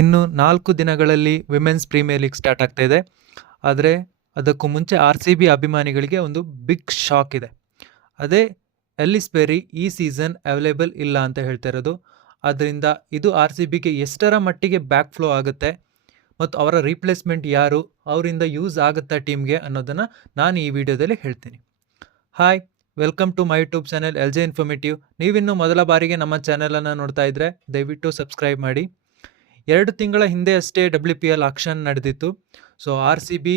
ಇನ್ನು 4 ದಿನಗಳಲ್ಲಿ women's premier league start ಆಗ್ತಾ ಇದೆ. ಆದರೆ ಅದಕ್ಕೂ ಮುಂಚೆ RCB ಅಭಿಮಾನಿಗಳಿಗೆ ಒಂದು ಬಿಗ್ ಶಾಕ್ ಇದೆ. ಅದೇ ಎಲ್ಲಿಸ್ ಪೆರಿ ಈ ಸೀಸನ್ ಅವೈಲೇಬಲ್ ಇಲ್ಲ ಅಂತ ಹೇಳ್ತಾ ಇರೋದು. ಆದ್ದರಿಂದ ಇದು RCBಗೆ ಎಷ್ಟರ ಮಟ್ಟಿಗೆ ಬ್ಯಾಕ್ ಫ್ಲೋ ಆಗುತ್ತೆ ಮತ್ತು ಅವರ ರೀಪ್ಲೇಸ್ಮೆಂಟ್ ಯಾರು, ಅವರಿಂದ ಯೂಸ್ ಆಗುತ್ತಾ ಟೀಮ್ಗೆ ಅನ್ನೋದನ್ನು ನಾನು ಈ ವಿಡಿಯೋದಲ್ಲಿ ಹೇಳ್ತೀನಿ. Hi, welcome to my YouTube channel LJ informative. ನೀವಿನ್ನೂ ಮೊದಲ ಬಾರಿಗೆ ನಮ್ಮ ಚಾನೆಲನ್ನು ನೋಡ್ತಾ ಇದ್ದರೆ ದಯವಿಟ್ಟು ಸಬ್ಸ್ಕ್ರೈಬ್ ಮಾಡಿ. 2 ತಿಂಗಳ ಹಿಂದೆ ಅಷ್ಟೇ WPL ಆಕ್ಷನ್ ನಡೆದಿತ್ತು. ಸೊ RCB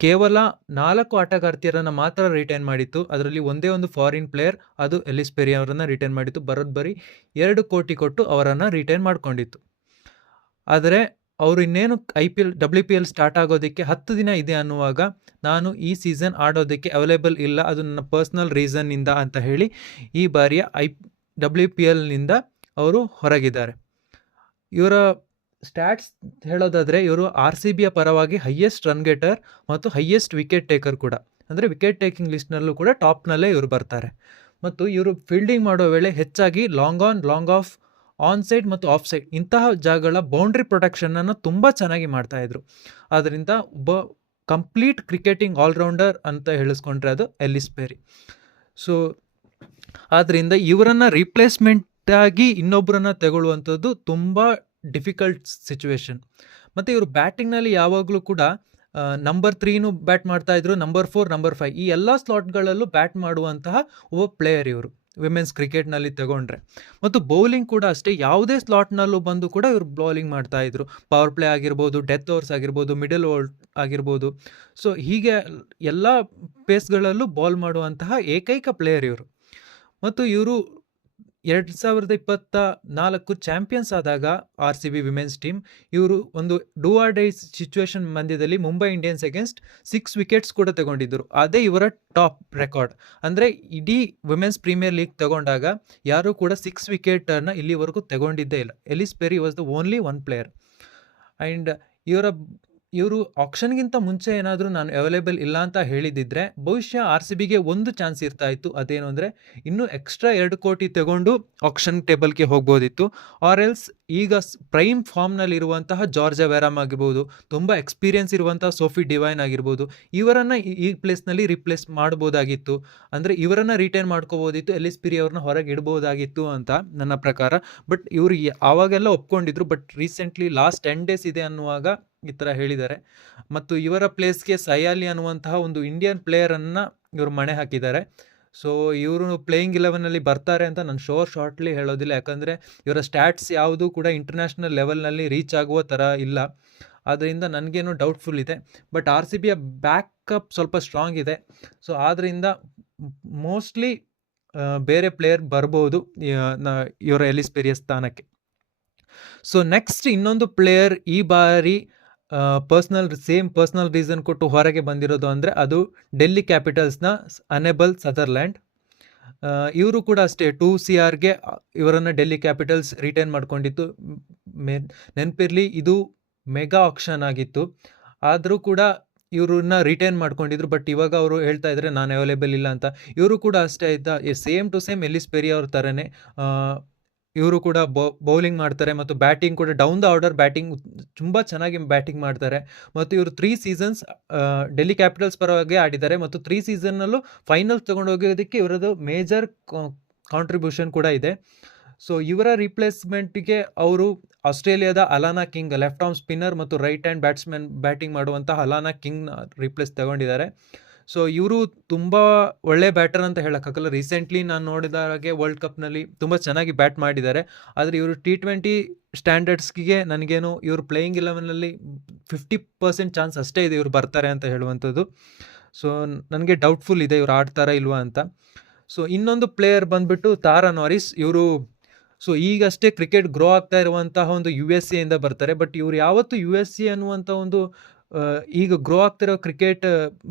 ಕೇವಲ 4 ಆಟಗಾರ್ತಿಯರನ್ನು ಮಾತ್ರ ರಿಟೈನ್ ಮಾಡಿತ್ತು. ಅದರಲ್ಲಿ ಒಂದೇ ಒಂದು ಫಾರಿನ್ ಪ್ಲೇಯರ್, ಅದು ಎಲ್ಲಿಸ್ ಪೆರಿ ಅವರನ್ನು ರಿಟೈನ್ ಮಾಡಿತ್ತು. ಬರೋಬ್ಬರಿ 2 ಕೋಟಿ ಕೊಟ್ಟು ಅವರನ್ನು ರಿಟೈನ್ ಮಾಡ್ಕೊಂಡಿತ್ತು. ಆದರೆ ಅವರು ಇನ್ನೇನು WPL ಸ್ಟಾರ್ಟ್ ಆಗೋದಕ್ಕೆ 10 ದಿನ ಇದೆ ಅನ್ನುವಾಗ ನಾನು ಈ ಸೀಸನ್ ಆಡೋದಕ್ಕೆ ಅವೈಲೇಬಲ್ ಇಲ್ಲ, ಅದು ನನ್ನ ಪರ್ಸ್ನಲ್ ರೀಸನ್ನಿಂದ ಅಂತ ಹೇಳಿ ಈ ಬಾರಿಯ WPLನಿಂದ ಅವರು ಹೊರಗಿದ್ದಾರೆ. ಇವರ ಸ್ಟ್ಯಾಟ್ಸ್ ಹೇಳೋದಾದರೆ ಇವರು RCBಯ ಪರವಾಗಿ ಹೈಯೆಸ್ಟ್ ರನ್ ಗೆಟರ್ ಮತ್ತು ಹೈಯೆಸ್ಟ್ ವಿಕೆಟ್ ಟೇಕರ್ ಕೂಡ, ಅಂದರೆ ವಿಕೆಟ್ ಟೇಕಿಂಗ್ ಲಿಸ್ಟ್ನಲ್ಲೂ ಕೂಡ ಟಾಪ್ನಲ್ಲೇ ಇವರು ಬರ್ತಾರೆ. ಮತ್ತು ಇವರು ಫೀಲ್ಡಿಂಗ್ ಮಾಡೋ ವೇಳೆ ಹೆಚ್ಚಾಗಿ long on, long on side ಮತ್ತು ಆಫ್ ಸೈಡ್ ಇಂತಹ ಜಾಗಗಳ ಬೌಂಡ್ರಿ ಪ್ರೊಟೆಕ್ಷನನ್ನು ತುಂಬ ಚೆನ್ನಾಗಿ ಮಾಡ್ತಾಯಿದ್ರು. ಆದ್ದರಿಂದ ಒಬ್ಬ ಕಂಪ್ಲೀಟ್ ಕ್ರಿಕೆಟಿಂಗ್ ಆಲ್ರೌಂಡರ್ ಅಂತ ಹೇಳಿಸ್ಕೊಂಡ್ರೆ ಅದು ಎಲ್ಲಿಸ್ ಪೆರಿ. ಸೊ ಆದ್ದರಿಂದ ಇವರನ್ನು ರಿಪ್ಲೇಸ್ಮೆಂಟಾಗಿ ಇನ್ನೊಬ್ಬರನ್ನು ತಗೊಳ್ಳುವಂಥದ್ದು ತುಂಬ ಡಿಫಿಕಲ್ಟ್ ಸಿಚುವೇಶನ್. ಮತ್ತು ಇವರು ಬ್ಯಾಟಿಂಗ್ನಲ್ಲಿ ಯಾವಾಗಲೂ ಕೂಡ ನಂಬರ್ 3ನೂ ಬ್ಯಾಟ್ ಮಾಡ್ತಾಯಿದ್ರು, ನಂಬರ್ 4, ನಂಬರ್ 5 ಈ ಎಲ್ಲ ಸ್ಲಾಟ್ಗಳಲ್ಲೂ ಬ್ಯಾಟ್ ಮಾಡುವಂತಹ ಒಬ್ಬ ಪ್ಲೇಯರ್ ಇವರು ವಿಮೆನ್ಸ್ ಕ್ರಿಕೆಟ್ನಲ್ಲಿ ತಗೊಂಡ್ರೆ. ಮತ್ತು ಬೌಲಿಂಗ್ ಕೂಡ ಅಷ್ಟೇ, ಯಾವುದೇ ಸ್ಲಾಟ್ನಲ್ಲೂ ಬಂದು ಕೂಡ ಇವರು ಬೌಲಿಂಗ್ ಮಾಡ್ತಾಯಿದ್ರು. ಪವರ್ ಪ್ಲೇ ಆಗಿರ್ಬೋದು, ಡೆತ್ ಓವರ್ಸ್ ಆಗಿರ್ಬೋದು, ಮಿಡಲ್ ಓವರ್ ಆಗಿರ್ಬೋದು. ಸೊ ಹೀಗೆ ಎಲ್ಲ ಪೇಸ್ಗಳಲ್ಲೂ ಬಾಲ್ ಮಾಡುವಂತಹ ಏಕೈಕ ಪ್ಲೇಯರ್ ಇವರು. ಮತ್ತು ಇವರು 2024 ಚಾಂಪಿಯನ್ಸ್ ಆದಾಗ RCB ವಿಮೆನ್ಸ್ ಟೀಮ್, ಇವರು ಒಂದು ಡೂ ಆರ್ ಡೈ ಸಿಚುವೇಶನ್ ಮಧ್ಯದಲ್ಲಿ ಮುಂಬೈ ಇಂಡಿಯನ್ಸ್ ಅಗೇನ್ಸ್ಟ್ 6 ವಿಕೆಟ್ಸ್ ಕೂಡ ತಗೊಂಡಿದ್ದರು. ಅದೇ ಇವರ ಟಾಪ್ ರೆಕಾರ್ಡ್. ಅಂದರೆ ಇಡೀ ವಿಮೆನ್ಸ್ ಪ್ರೀಮಿಯರ್ ಲೀಗ್ ತಗೊಂಡಾಗ ಯಾರೂ ಕೂಡ 6 ವಿಕೆಟನ್ನು ಇಲ್ಲಿವರೆಗೂ ತಗೊಂಡಿದ್ದೇ ಇಲ್ಲ. Ellyse Perry was the only one player. And ಇವರು ಆಕ್ಷನ್ಗಿಂತ ಮುಂಚೆ ಏನಾದರೂ ನಾನು ಅವೈಲೇಬಲ್ ಇಲ್ಲ ಅಂತ ಹೇಳಿದಿದ್ರೆ ಬಹುಶಃ RCBಗೆ ಒಂದು ಚಾನ್ಸ್ ಇರ್ತಾ ಇತ್ತು. ಅದೇನು ಅಂದರೆ ಇನ್ನೂ ಎಕ್ಸ್ಟ್ರಾ 2 ಕೋಟಿ ತಗೊಂಡು ಆಕ್ಷನ್ ಟೇಬಲ್ಗೆ ಹೋಗ್ಬೋದಿತ್ತು. ಆರ್ ಎಲ್ಸ್ ಈಗ ಪ್ರೈಮ್ ಫಾರ್ಮ್ನಲ್ಲಿರುವಂತಹ ಜಾರ್ಜಾ ವೆರಾಮ್ ಆಗಿರ್ಬೋದು, ತುಂಬ ಎಕ್ಸ್ಪೀರಿಯನ್ಸ್ ಇರುವಂತಹ ಸೋಫಿ ಡಿವೈನ್ ಆಗಿರ್ಬೋದು, ಇವರನ್ನು ಈ ಪ್ಲೇಸ್ನಲ್ಲಿ ರಿಪ್ಲೇಸ್ ಮಾಡ್ಬೋದಾಗಿತ್ತು. ಅಂದರೆ ಇವರನ್ನು ರಿಟೈನ್ ಮಾಡ್ಕೋಬೋದಿತ್ತು, ಎಲ್ಲಿಸ್ ಪೆರಿ ಅವ್ರನ್ನ ಹೊರಗೆ ಇಡ್ಬೋದಾಗಿತ್ತು ಅಂತ ನನ್ನ ಪ್ರಕಾರ. ಬಟ್ ಇವರು ಆವಾಗೆಲ್ಲ ಒಪ್ಕೊಂಡಿದ್ರು. ಬಟ್ ರೀಸೆಂಟ್ಲಿ ಲಾಸ್ಟ್ 10 ಡೇಸ್ ಇದೆ ಅನ್ನುವಾಗ ಈ ಥರ ಹೇಳಿದ್ದಾರೆ. ಮತ್ತು ಇವರ ಪ್ಲೇಸ್ಗೆ ಸಯಾಲಿ ಅನ್ನುವಂತಹ ಒಂದು ಇಂಡಿಯನ್ ಪ್ಲೇಯರನ್ನು ಇವರು ಮಣೆ ಹಾಕಿದ್ದಾರೆ. ಸೊ ಇವರು ಪ್ಲೇಯಿಂಗ್ 11ನಲ್ಲಿ ಬರ್ತಾರೆ ಅಂತ ನಾನು ಶಾರ್ಟ್ಲಿ ಹೇಳೋದಿಲ್ಲ, ಯಾಕಂದರೆ ಇವರ ಸ್ಟ್ಯಾಟ್ಸ್ ಯಾವುದೂ ಕೂಡ ಇಂಟರ್ನ್ಯಾಷನಲ್ ಲೆವೆಲ್ನಲ್ಲಿ ರೀಚ್ ಆಗುವ ಥರ ಇಲ್ಲ. ಆದ್ದರಿಂದ ನನಗೇನು ಡೌಟ್ಫುಲ್ ಇದೆ. ಬಟ್ RCBಯ ಬ್ಯಾಕಪ್ ಸ್ವಲ್ಪ ಸ್ಟ್ರಾಂಗ್ ಇದೆ. ಸೊ ಆದ್ದರಿಂದ ಮೋಸ್ಟ್ಲಿ ಬೇರೆ ಪ್ಲೇಯರ್ ಬರ್ಬೋದು ಇವರ ಎಲ್ಲಿಸ್ ಪೆರಿಯ ಸ್ಥಾನಕ್ಕೆ. ಸೊ ನೆಕ್ಸ್ಟ್ ಇನ್ನೊಂದು ಪ್ಲೇಯರ್ ಈ ಬಾರಿ ಸೇಮ್ ಪರ್ಸ್ನಲ್ ರೀಸನ್ ಕೊಟ್ಟು ಹೊರಗೆ ಬಂದಿರೋದು ಅಂದರೆ ಅದು ಡೆಲ್ಲಿ ಕ್ಯಾಪಿಟಲ್ಸ್ನ ಅನೆಬಲ್ ಸದರ್ಲ್ಯಾಂಡ್. ಇವರು ಕೂಡ ಅಷ್ಟೇ 2 CRಗೆ ಇವರನ್ನು ಡೆಲ್ಲಿ ಕ್ಯಾಪಿಟಲ್ಸ್ ರಿಟೈನ್ ಮಾಡ್ಕೊಂಡಿತ್ತು. ನೆನಪಿರಲಿ, ಇದು ಮೆಗಾ ಆಕ್ಷನ್ ಆಗಿತ್ತು. ಆದರೂ ಕೂಡ ಇವ್ರನ್ನ ರಿಟೈನ್ ಮಾಡ್ಕೊಂಡಿದ್ರು. ಬಟ್ ಇವಾಗ ಅವರು ಹೇಳ್ತಾ ಇದ್ದಾರೆ ನಾನು ಅವೈಲೇಬಲ್ ಇಲ್ಲ ಅಂತ. ಇವರು ಕೂಡ ಅಷ್ಟೇ ಆಯಿತಾ, same to same Ellyse Perry ಅವ್ರ ಥರನೇ ಇವರು ಕೂಡ ಬೌಲಿಂಗ್ ಮಾಡ್ತಾರೆ ಮತ್ತು ಬ್ಯಾಟಿಂಗ್ ಕೂಡ ಡೌನ್ ದ ಆರ್ಡರ್ ಬ್ಯಾಟಿಂಗ್ ತುಂಬ ಚೆನ್ನಾಗಿ ಬ್ಯಾಟಿಂಗ್ ಮಾಡ್ತಾರೆ. ಮತ್ತು ಇವರು 3 ಸೀಸನ್ಸ್ ಡೆಲ್ಲಿ ಕ್ಯಾಪಿಟಲ್ಸ್ ಪರವಾಗಿ ಆಡಿದ್ದಾರೆ ಮತ್ತು 3 ಸೀಸನ್ನಲ್ಲೂ ಫೈನಲ್ಸ್ ತೊಗೊಂಡು ಹೋಗೋದಕ್ಕೆ ಇವರದು ಮೇಜರ್ ಕಾಂಟ್ರಿಬ್ಯೂಷನ್ ಕೂಡ ಇದೆ. ಸೊ ಇವರ ರಿಪ್ಲೇಸ್ಮೆಂಟ್ಗೆ ಅವರು ಆಸ್ಟ್ರೇಲಿಯಾದ Allana king, left arm spinner ಮತ್ತು ರೈಟ್ ಹ್ಯಾಂಡ್ ಬ್ಯಾಟ್ಸ್ಮನ್ ಬ್ಯಾಟಿಂಗ್ ಮಾಡುವಂಥ ಅಲಾನಾ ಕಿಂಗ್ನ ರಿಪ್ಲೇಸ್ ತಗೊಂಡಿದ್ದಾರೆ. ಸೊ ಇವರು ತುಂಬ ಒಳ್ಳೆ ಬ್ಯಾಟರ್ ಅಂತ ಹೇಳೋಕ್ಕಾಗಲ್ಲ. ರೀಸೆಂಟ್ಲಿ ನಾನು ನೋಡಿದ ಹಾಗೆ ವರ್ಲ್ಡ್ ಕಪ್ನಲ್ಲಿ ತುಂಬ ಚೆನ್ನಾಗಿ ಬ್ಯಾಟ್ ಮಾಡಿದ್ದಾರೆ. ಆದರೆ ಇವರು T20 ಸ್ಟ್ಯಾಂಡರ್ಡ್ಸ್ಗೆ ನನಗೇನು ಇವರು ಪ್ಲೇಯಿಂಗ್ 11ನಲ್ಲಿ 50% ಚಾನ್ಸ್ ಅಷ್ಟೇ ಇದೆ ಇವರು ಬರ್ತಾರೆ ಅಂತ ಹೇಳುವಂಥದ್ದು. ಸೊ ನನಗೆ ಡೌಟ್ಫುಲ್ ಇದೆ ಇವರು ಆಡ್ತಾರಾ ಇಲ್ವಾ ಅಂತ. ಸೊ ಇನ್ನೊಂದು ಪ್ಲೇಯರ್ ಬಂದುಬಿಟ್ಟು ತಾರಾ ನಾರಿಸ್. ಇವರು ಈಗಷ್ಟೇ ಕ್ರಿಕೆಟ್ ಗ್ರೋ ಆಗ್ತಾ ಇರುವಂತಹ ಒಂದು USA ಬರ್ತಾರೆ. ಬಟ್ ಇವರು ಯಾವತ್ತೂ USA ಅನ್ನುವಂಥ ಒಂದು ಈಗ ಗ್ರೋ ಆಗ್ತಿರೋ ಕ್ರಿಕೆಟ್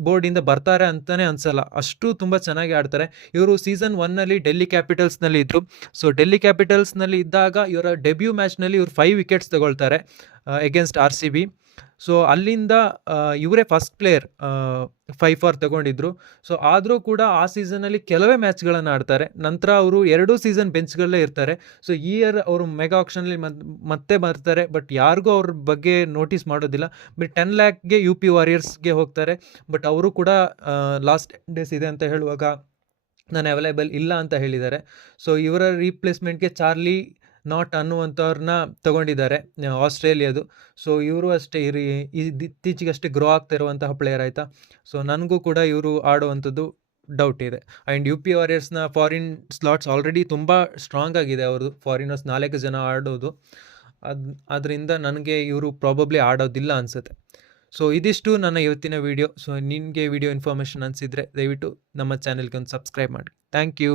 ಬೋರ್ಡಿಂದ ಬರ್ತಾರೆ ಅಂತಲೇ ಅನಿಸಲ್ಲ, ಅಷ್ಟು ತುಂಬ ಚೆನ್ನಾಗಿ ಆಡ್ತಾರೆ. ಇವರು ಸೀಸನ್ 1ನಲ್ಲಿ ಡೆಲ್ಲಿ ಕ್ಯಾಪಿಟಲ್ಸ್ನಲ್ಲಿ ಇದ್ದರು. ಸೊ ಡೆಲ್ಲಿ ಕ್ಯಾಪಿಟಲ್ಸ್ನಲ್ಲಿ ಇದ್ದಾಗ ಇವರ ಡೆಬ್ಯೂ ಮ್ಯಾಚ್ನಲ್ಲಿ ಇವರು 5 ವಿಕೆಟ್ಸ್ ತಗೊಳ್ತಾರೆ ಎಗೇನ್ಸ್ಟ್ RCB. ಸೊ ಅಲ್ಲಿಂದ ಇವರೇ ಫಸ್ಟ್ ಪ್ಲೇಯರ್ 5 ತಗೊಂಡಿದ್ರು. ಸೊ ಆದರೂ ಕೂಡ ಆ ಸೀಸನಲ್ಲಿ ಕೆಲವೇ ಮ್ಯಾಚ್ಗಳನ್ನು ಆಡ್ತಾರೆ. ನಂತರ ಅವರು 2 ಸೀಸನ್ ಬೆಂಚ್ಗಳಲ್ಲೇ ಇರ್ತಾರೆ. ಸೊ ಈ ಇಯರ್ ಅವರು ಮೆಗಾ ಆಕ್ಷನಲ್ಲಿ ಮತ್ತೆ ಬರ್ತಾರೆ, ಬಟ್ ಯಾರಿಗೂ ಅವ್ರ ಬಗ್ಗೆ ನೋಟಿಸ್ ಮಾಡೋದಿಲ್ಲ. ಬಟ್ 10 ಲ್ಯಾಕ್ಗೆ UP ವಾರಿಯರ್ಸ್ಗೆ ಹೋಗ್ತಾರೆ. ಬಟ್ ಅವರು ಕೂಡ ಲಾಸ್ಟ್ ಡೇಸ್ ಇದೆ ಅಂತ ಹೇಳುವಾಗ ನಾನು ಅವೈಲೇಬಲ್ ಇಲ್ಲ ಅಂತ ಹೇಳಿದ್ದಾರೆ. ಸೊ ಇವರ ರೀಪ್ಲೇಸ್ಮೆಂಟ್ಗೆ ಚಾರ್ಲಿ ನಾಟ್ ಅನ್ನುವಂಥವ್ರನ್ನ ತಗೊಂಡಿದ್ದಾರೆ ಆಸ್ಟ್ರೇಲಿಯಾದು. ಸೊ ಇವರು ಅಷ್ಟೇ ಇತ್ತೀಚೆಗಷ್ಟೇ ಗ್ರೋ ಆಗ್ತಾ ಇರುವಂತಹ ಪ್ಲೇಯರ್ ಆಯಿತಾ. ಸೊ ನನಗೂ ಕೂಡ ಇವರು ಆಡುವಂಥದ್ದು ಡೌಟ್ ಇದೆ. ಆ್ಯಂಡ್ UP ವಾರಿಯರ್ಸ್ನ ಫಾರಿನ್ ಸ್ಲಾಟ್ಸ್ ಆಲ್ರೆಡಿ ತುಂಬ ಸ್ಟ್ರಾಂಗ್ ಆಗಿದೆ. ಅವ್ರದ್ದು ಫಾರಿನರ್ಸ್ 4 ಜನ ಆಡೋದು. ಅದರಿಂದ ನನಗೆ ಇವರು ಪ್ರಾಬಬ್ಲಿ ಆಡೋದಿಲ್ಲ ಅನಿಸುತ್ತೆ. ಸೊ ಇದಿಷ್ಟು ನನ್ನ ಇವತ್ತಿನ ವಿಡಿಯೋ. ಸೊ ನಿಮಗೆ ವಿಡಿಯೋ ಇನ್ಫಾರ್ಮೇಷನ್ ಅನಿಸಿದರೆ ದಯವಿಟ್ಟು ನಮ್ಮ ಚಾನೆಲ್ಗೆ ಒಂದು ಸಬ್ಸ್ಕ್ರೈಬ್ ಮಾಡಿ. Thank you.